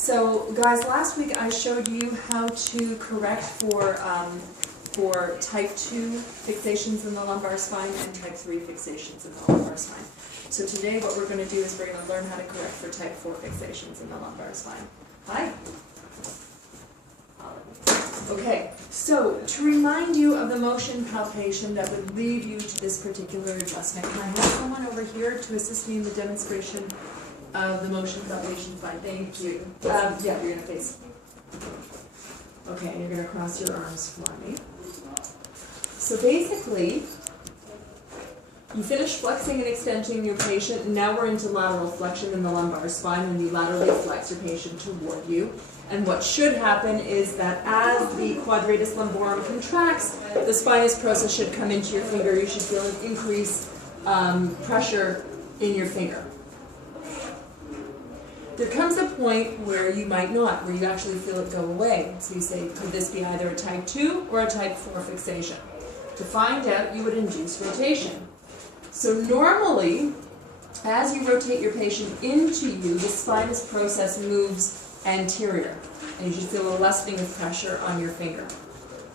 So guys, last week I showed you how to correct for type 2 fixations in the lumbar spine and type 3 fixations in the lumbar spine. So today what we're going to do is we're going to learn how to correct for type 4 fixations in the lumbar spine. Hi. Okay, so to remind you of the motion palpation that would lead you to this particular adjustment, can I have someone over here to assist me in the demonstration of the motion palpation? Fine, thank you. Yeah, you're going to face. Okay, you're going to cross your arms for me. So basically, you finish flexing and extending your patient, and now we're into lateral flexion in the lumbar spine, and you laterally flex your patient toward you. And what should happen is that as the quadratus lumborum contracts, the spinous process should come into your finger. You should feel an increased pressure in your finger. There comes a point where you might not, where you actually feel it go away. So you say, could this be either a type 2 or a type 4 fixation? To find out, you would induce rotation. So normally, as you rotate your patient into you, the spinous process moves anterior, and you should feel a lessening of pressure on your finger.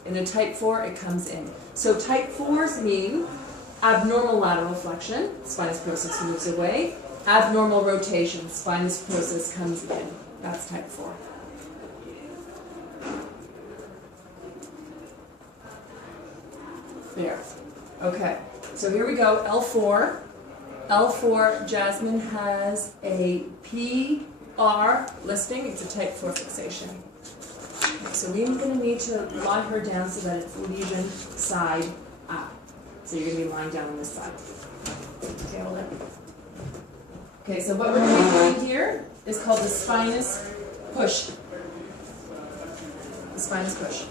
In a type 4, it comes in. So type 4s mean abnormal lateral flexion, spinous process moves away. Abnormal rotation, spinous process comes in. That's type 4. There. Okay, so here we go, L4. L4, Jasmine has a PR listing. It's a type 4 fixation. Okay, so we're going to need to lie her down so that it's lesion side up. So you're going to be lying down on this side. Okay, hold it. Okay, so what we're going to be doing here is called the spinous push. The spinous push.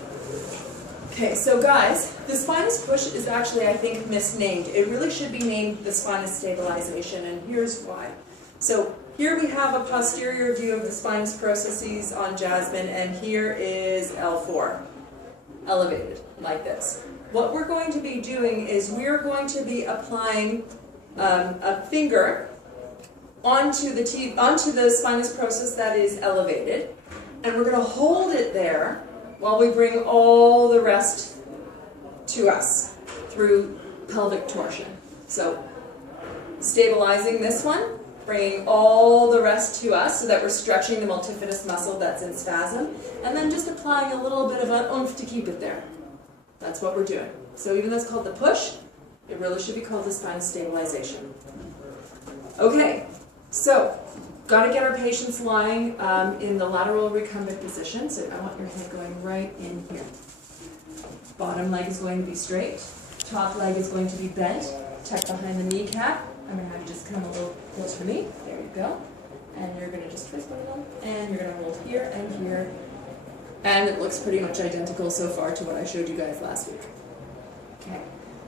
Okay, so guys, the spinous push is actually, I think, misnamed. It really should be named the spinous stabilization, and here's why. So here we have a posterior view of the spinous processes on Jasmine, and here is L4, elevated, like this. What we're going to be doing is we're going to be applying a finger onto the spinous process that is elevated, and we're going to hold it there while we bring all the rest to us through pelvic torsion. So stabilizing this one, bringing all the rest to us so that we're stretching the multifidus muscle that's in spasm, and then just applying a little bit of an oomph to keep it there. That's what we're doing. So even though it's called the push, it really should be called the spinous stabilization. Okay, so got to get our patients lying in the lateral recumbent position. So I want your head going right in here. Bottom leg is going to be straight. Top leg is going to be bent, tucked behind the kneecap. I'm going to have you just come a little closer to me. There you go. And you're going to just twist a little. And you're going to hold here and here. And it looks pretty much identical so far to what I showed you guys last week. Okay.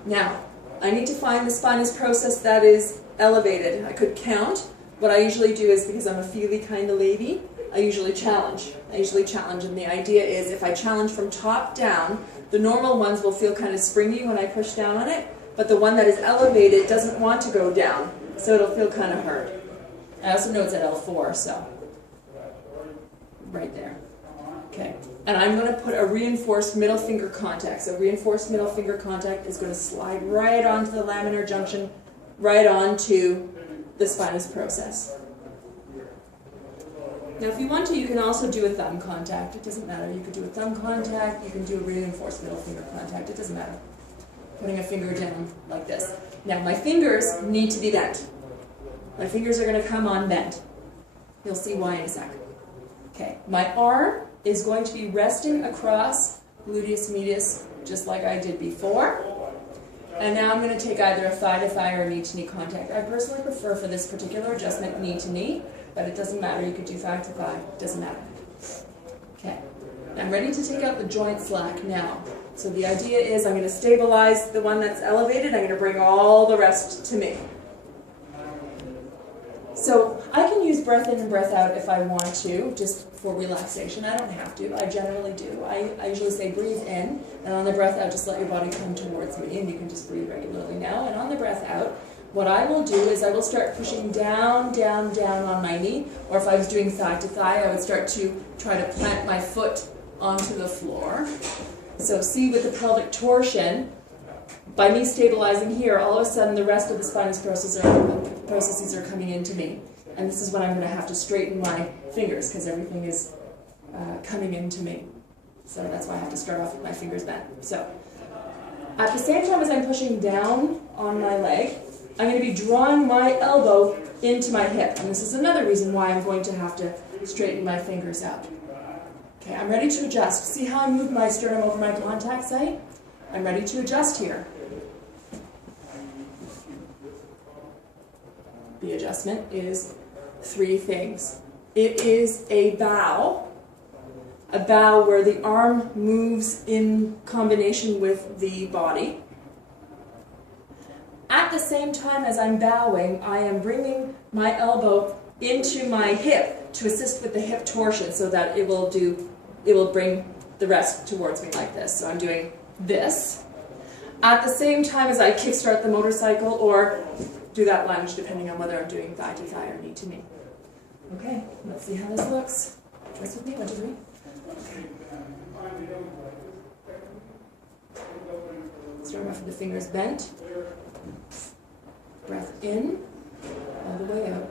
Now, I need to find the spinous process that is elevated. I could count. What I usually do is, because I'm a feely kind of lady, I usually challenge. And the idea is if I challenge from top down, the normal ones will feel kind of springy when I push down on it, but the one that is elevated doesn't want to go down, so it'll feel kind of hard. I also know it's at L4, so right there. Okay, and I'm going to put a reinforced middle finger contact. So reinforced middle finger contact is going to slide right onto the laminar junction, right onto the spinous process. Now if you want to, you can also do a thumb contact. It doesn't matter. You could do a thumb contact, you can do a reinforced middle finger contact. It doesn't matter. Putting a finger down like this. Now my fingers need to be bent. My fingers are going to come on bent. You'll see why in a sec. Okay, my arm is going to be resting across gluteus medius just like I did before. And now I'm going to take either a thigh-to-thigh or a knee-to-knee contact. I personally prefer for this particular adjustment knee-to-knee, but it doesn't matter. You could do thigh-to-thigh. It doesn't matter. Okay. I'm ready to take out the joint slack now. So the idea is I'm going to stabilize the one that's elevated. I'm going to bring all the rest to me. So I can use breath in and breath out if I want to, just for relaxation. I don't have to. I generally do. I usually say breathe in, and on the breath out, just let your body come towards me, and you can just breathe regularly now. And on the breath out, what I will do is I will start pushing down, down, down on my knee, or if I was doing thigh to thigh, I would start to try to plant my foot onto the floor. So see, with the pelvic torsion, by me stabilizing here, all of a sudden the rest of the spinous processes are coming into me. And this is when I'm going to have to straighten my fingers because everything is coming into me. So that's why I have to start off with my fingers bent. So at the same time as I'm pushing down on my leg, I'm going to be drawing my elbow into my hip. And this is another reason why I'm going to have to straighten my fingers out. Okay, I'm ready to adjust. See how I move my sternum over my contact site? I'm ready to adjust here. The adjustment is 3 things. It is a bow where the arm moves in combination with the body. At the same time as I'm bowing, I am bringing my elbow into my hip to assist with the hip torsion so that it will bring the rest towards me like this. So I'm doing this. At the same time as I kickstart the motorcycle or do that lunge, depending on whether I'm doing thigh to thigh or knee to knee. Okay, let's see how this looks. Twist with me, 1, 2, 3. Okay. Start off with the fingers bent. Breath in, all the way out.